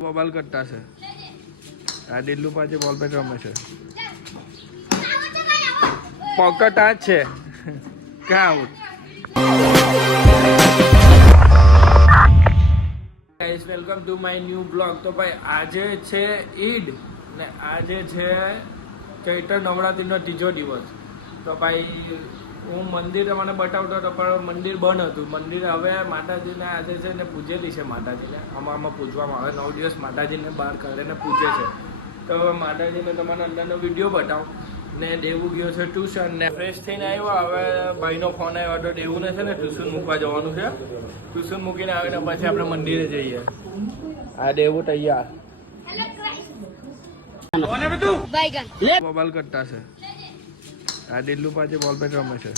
બબાલ કરતા છે આ દિલ્લુ પાસે બોલ પેટ રમે છે પોકેટ આ છે ક્યાં out guys welcome to my new blog તો ભાઈ આજે છે ઈદ ને આજે છે ચૈત્ર નવરાત્રીનો ત્રીજો દિવસ તો ભાઈ હું મંદિર મને બતાવતો હતો પણ મંદિર બંધ હતું મંદિર હવે માતાજીને આજે છે ને પૂજેલી છે માતાજીને આમાં પૂજવામાં આવે 9 દિવસ માતાજીને બહાર કરીને પૂજે છે તો હવે માતાજીને તમારે અંદરનો વિડીયો બતાવું ને દેવું ગયો છે ટ્યુશન ને ફ્રેશ થઈને આવ્યો હવે ભાઈનો ફોન આવ્યો તો દેવુંને છે ને ટ્યુશન મૂકવા જવાનું છે ટ્યુશન મૂકીને આવીને પછી આપણે મંદિરે જઈએ આ દેવું તૈયાર બબાલ કરતા છે આ દિલ્લુ પાસે બોલ પેટ રમે છે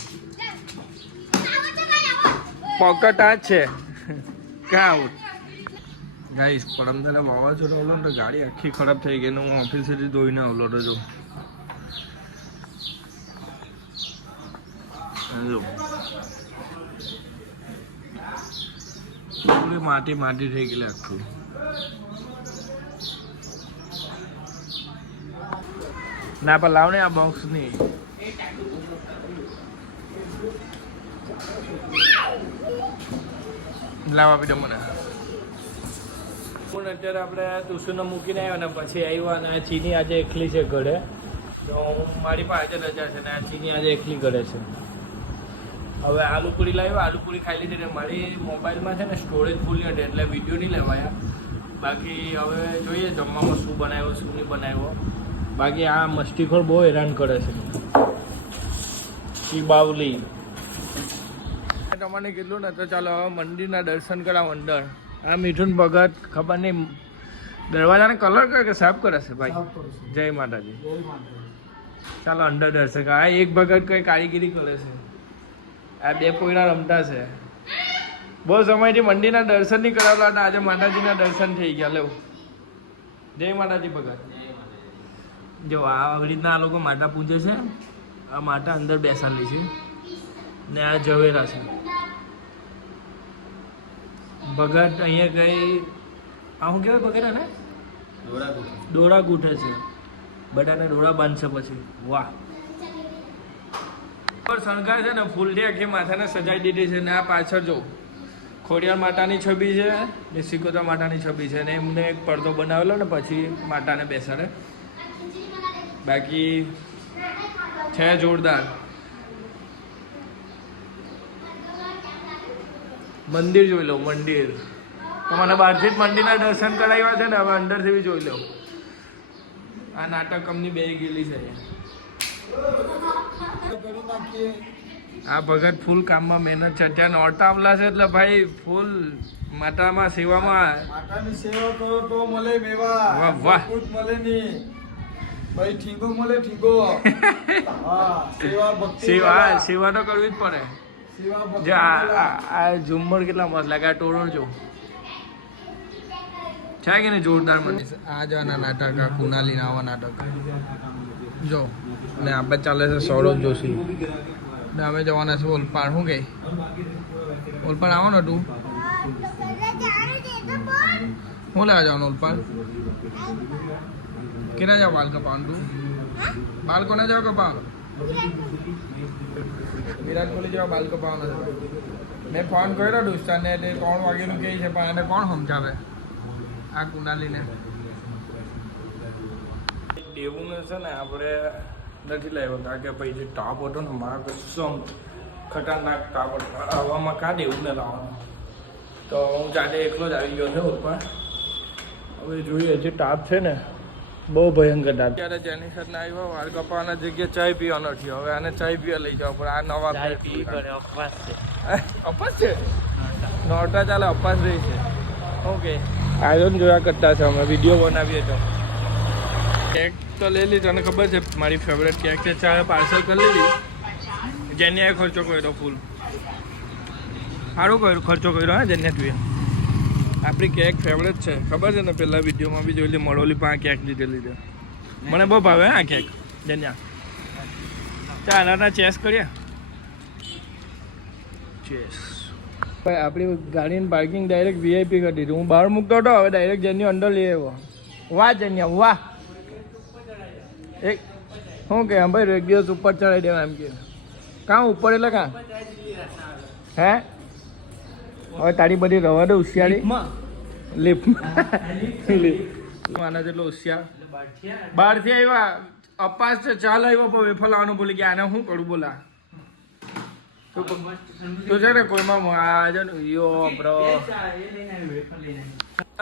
પોકેટ આ છે ક્યાં આઉટ ગાઈસ પરમદાને વાવાઝોડું આવલો ને તો ગાડી આખી ખરાબ થઈ ગઈ ને હું ઓફિસેથી ધોઈને આવલો તો જો પૂરી માટી માટી થઈ ગયેલી આખું ના પણ લાવ ને આ બોક્સ ની લાવ આપી દો મને અત્યારે આપણે ટ્યુશનો મૂકીને આવ્યા ને પછી આવ્યા અને ચીની આજે એકલી છે ઘરે તો મારી પાસે રજા છે ને આ ચીની આજે એકલી ઘરે છે હવે આલુપુરી લાવ્યા આલુપુરી ખાઈ લીધી ને મારી મોબાઈલમાં છે ને સ્ટોરેજ ફૂલ હતી એટલે વિડીયો નહીં લેવાયા બાકી હવે જોઈએ જમવામાં શું બનાવ્યો શું નહીં બનાવ્યો બાકી આ મસ્તીખોર બહુ હેરાન કરે છે બાવલી તમને કીધું ને તો ચાલો હવે મંદિરના દર્શન કરાવ અંદર આ મિથુન ભગત ખબર નહીં દરવાજાને કલર કરે કે સાફ કરે છે ભાઈ જય માતાજી ચાલો અંદર દર્શન આ એક ભગત કઈ કારીગીરી કરે છે આ બે પોયરા રમતા છે બહુ સમયથી મંદિરના દર્શન નહીં કરાવતા હતા આજે માતાજીના દર્શન થઈ ગયા લેવું જય માતાજી ભગત જો આવી રીતના આ લોકો માતા પૂજે છે આ માતા અંદર બેસાડેલી છે ને આ ઝવેરા છે ભગત અહીંયા ગઈ આ શું કહેવાય ભગત ને દોરા ગૂંઠે છે બધાને દોરા બાંધશે પછી વાહ શણગાર છે ને ફૂલથી આખી માથાને સજાવી દીધી છે ને આ પાછળ જો ખોડિયાર માતાની છબી છે ને સિકોતર માતાની છબી છે ને એમને એક પડદો બનાવેલો ને પછી માતાને બેસાડે બાકી છે જોરદાર મંદિર જોઈ લો મંદિર તો મને બહારથી જ મંદિરના દર્શન કરાવ્યા છે ને હવે અંદરથી બી જોઈ લો આ નાટક કંપની બે ગયેલી છે આ ભગત ફૂલ કામમાં મહેનત છે ત્યાં નોરતા આવલા છે એટલે ભાઈ ફૂલ માતામાં સેવામાં માતાની સેવા કરો તો મળે મેવા વાહ વાહ મળે ની ભાઈ ઠીંગો મળે ઠીંગો હા સેવા ભક્તિ સેવા તો કરવી જ પડે સેવા ભક્તિ જો આ ઝુમ્મર કેટલા મસ્ત લાગે આ ટોળો જો છે કે નહીં જોરદાર મને આ જો આના નાટક આ કુનાલી આવા નાટક જો ને આપણે ચાલે છે સૌરભ જોશી ને અમે જવાના છે ઓલપાડ શું કહે ઓલપાડ આવો ને તું શું લેવા જવાનું ઓલપાડ કેના જાવ બાલ કપાવાનું તું બાલ કોને જાવ કપાવાનું વિરાટ કોહલી જેવા બાલ કપાવાનો છે મેં ફોન કર્યો દોસ્તારને એટલે 3 વાગ્યાનું કહે છે પણ એને કોણ સમજાવે આ કુનાલીને દેવુંને છે ને આપણે નથી લાવ્યો કારણ કે ભાઈ જે તાપ હતો ને મારા કસમ ખતરનાક તાપ હતો હવામાં કાં દેવુંને લાવવાનો તો હું જાતે એકલો જ આવી ગયો છે ઉપર હવે જોઈએ જે તાપ છે ને બહુ ભયંકર તાપ ત્યારે જેની સાથે આવ્યો વાળ કપાવાના જગ્યાએ ચાય પીવાનો થયો હવે આને ચાય પીવા લઈ જાવ પણ આ નવા અપાસ છે અપાસ છે નોરતા ચાલે અપાસ રહી છે ઓકે આયોજન જોયા કરતા છે અમે વિડીયો બનાવીએ તો કેક તો લઈ લીધી તને ખબર છે મારી ફેવરેટ કેક છે ચાય પાર્સલ કરી લીધી જેને ખર્ચો કર્યો ફૂલ સારું કર્યું ખર્ચો કર્યો હા જેને તું આપણી કેક ફેવરેટ છે ખબર છે ને પહેલાં વિડીયોમાં બી જોઈ લે મળોલી પણ આ કેક લીધેલી છે મને બહુ ભાવે આ કેક જેન્યા ચાલ આના ચેસ કરીએ ચેસ ભાઈ આપણી ગાડીની પાર્કિંગ ડાયરેક્ટ વીઆઈપી કરી દીધી. હું બહાર મૂકતો હતો, હવે ડાયરેક્ટ જેની અંદર લઈ આવ્યો. વાહ જન્યા વાહ. એક શું કે ભાઈ રેગ્યુલર ઉપર ચડાવી દેવા એમ કે કાં ઉપર એટલે કાં હે હવે તારી બધી રવા દે હોશિયારી લિફ્ટ આના જેટલો હોશિયાર બહારથી આવ્યા અપાસ છે ચાલ આવ્યો પણ વેફર લાવવાનું ભૂલી ગયા આને શું કરું બોલા તું છે ને કોઈમાં આજે યો બ્રો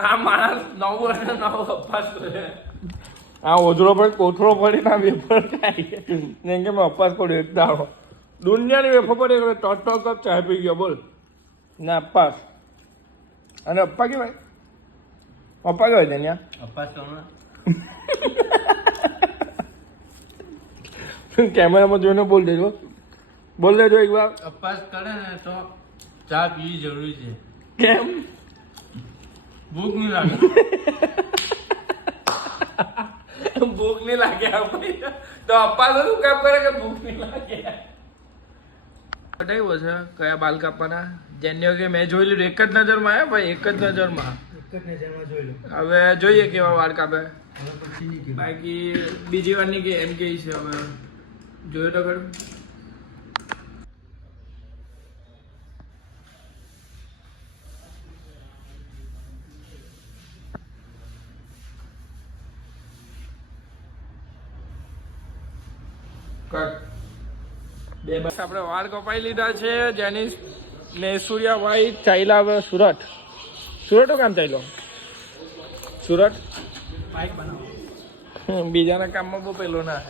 આ માણસ 9 વર્ષ 9 અપાસ કરે આ ઓજળો પર કોથળો પડી ના વેફર ખાય જેમ કે મેં અપાસ પડ્યો એક દાડો દુનિયાની વેફર પડી ટોટ ટોટ કપ ચા પી ગયો બોલ ના અપાસ અને અપ્પા કેવાય અપ્પા કેવાય છે ત્યાં અપાસ તો કેમેરામાં જોઈને બોલ દેજો એક વાર અપાસ કરે ને તો ચા પીવી જરૂરી છે. કેમ ભૂખ નહીં લાગે. ભૂખ નહીં લાગે તો અપ્પા તો શું કામ કરે કે ભૂખ નહીં લાગે બતાવ્યો છે કયા બાલ કાપવાના જેન્યો કે મેં જોઈ લીધું એક જ નજરમાં હે ભાઈ એક જ નજરમાં હવે જોઈએ કેવા વાળ કાપે બાકી બીજી વાર ની કે એમ કે છે હવે જોયું તો ખરું આપણે વાળ કપાઈ લીધા છે જેની નેસુરિયા ભાઈ ચાલ્યા હવે સુરત કામ ચાલ્યો સુરત બાઈક બનાવો બીજાના કામમાં બહુ પેલો ના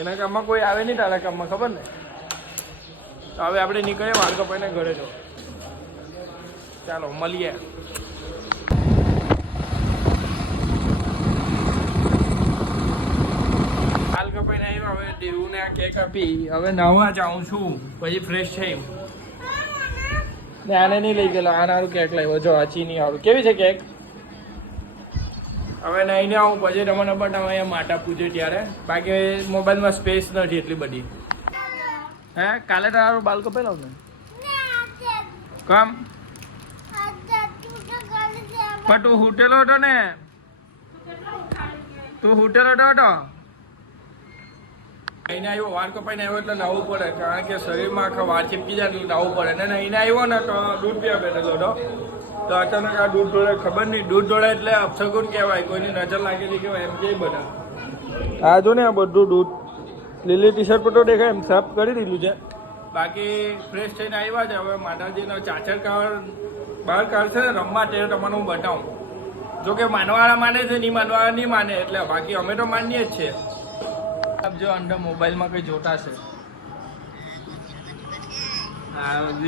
એના કામમાં કોઈ આવે નહીં તારા કામમાં ખબર ને તો હવે આપણે નીકળીએ વાળ કપાઈને ઘરે જો ચાલો મળીએ વાળ કપાઈને આવ્યો હવે દેવુને આ કેક આપી હવે નવા જાઉં છું પછી ફ્રેશ થઈ ને આને નહીં લઈ ગયેલો આનારું કેક લાવ્યો જો આ ચીની વાળું કેવી છે કેક હવે નહીં આવું પછી તમને બટ અહીંયા માટા પૂછે ત્યારે બાકી મોબાઈલમાં સ્પેસ નથી એટલી બધી હે કાલે તારું બાલ કપાઈ લાવ ને કામ પણ તું હુટેલો હતો ને અહીં આવ્યો વાળ કપાઈને આવ્યો એટલે નાવું પડે કારણ કે શરીરમાં આખા વાળ ચીપકી જાય એટલે નાવું પડે ને અહીં આવ્યો ને તો દૂધ પીવા બેઠેલો હતો તો અચાનક આ દૂધ ઢોળે ખબર નહીં દૂધ ઢોળે એટલે અપશગુન કહેવાય કોઈની નજર લાગેલી કહેવાય એમ કે બધા આ જો ને આ બધું દૂધ લીલી ટી શર્ટ પર તો દેખાય એમ સાફ કરી દીધું છે બાકી ફ્રેશ થઈને આવ્યા છે હવે માતાજીનો ચાચર બહાર કાઢશે ને રમવા તે તમને હું બતાવું જો કે માનવાળા માને છે નહીં માનવાળા નહીં માને એટલે બાકી અમે તો માનીએ જ છીએ જો અંદર મોબાઈલમાં કંઈ જોતા છે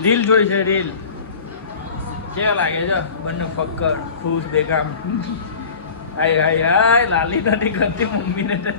રીલ જોઈ છે રીલ કેવા લાગે છે બંને ફક્કર ખુશ દેખામ હાય હાય હાય લાલી નથી કરતી મમ્મીને તો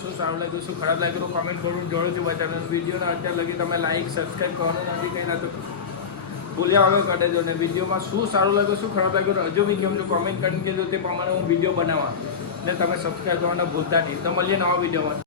શું સારું લાગ્યું શું ખરાબ લાગ્યું કોમેન્ટ કરું જરૂરથી બતાવવાનું વિડીયોને અત્યાર લગી તમે લાઈક સબસ્ક્રાઈબ કરવાનું નથી કંઈ ના તો ભૂલ્યા વગર કરી દેજો ને વિડીયોમાં શું સારું લાગ્યું શું ખરાબ લાગ્યું હજુ બી ગમજો કોમેન્ટ કરીને કહેજો તે પ્રમાણે હું વિડીયો બનાવવા ને તમે સબસ્ક્રાઈબ કરવાના ભૂલતા નહીં તો મળીએ નવા વિડીયોમાં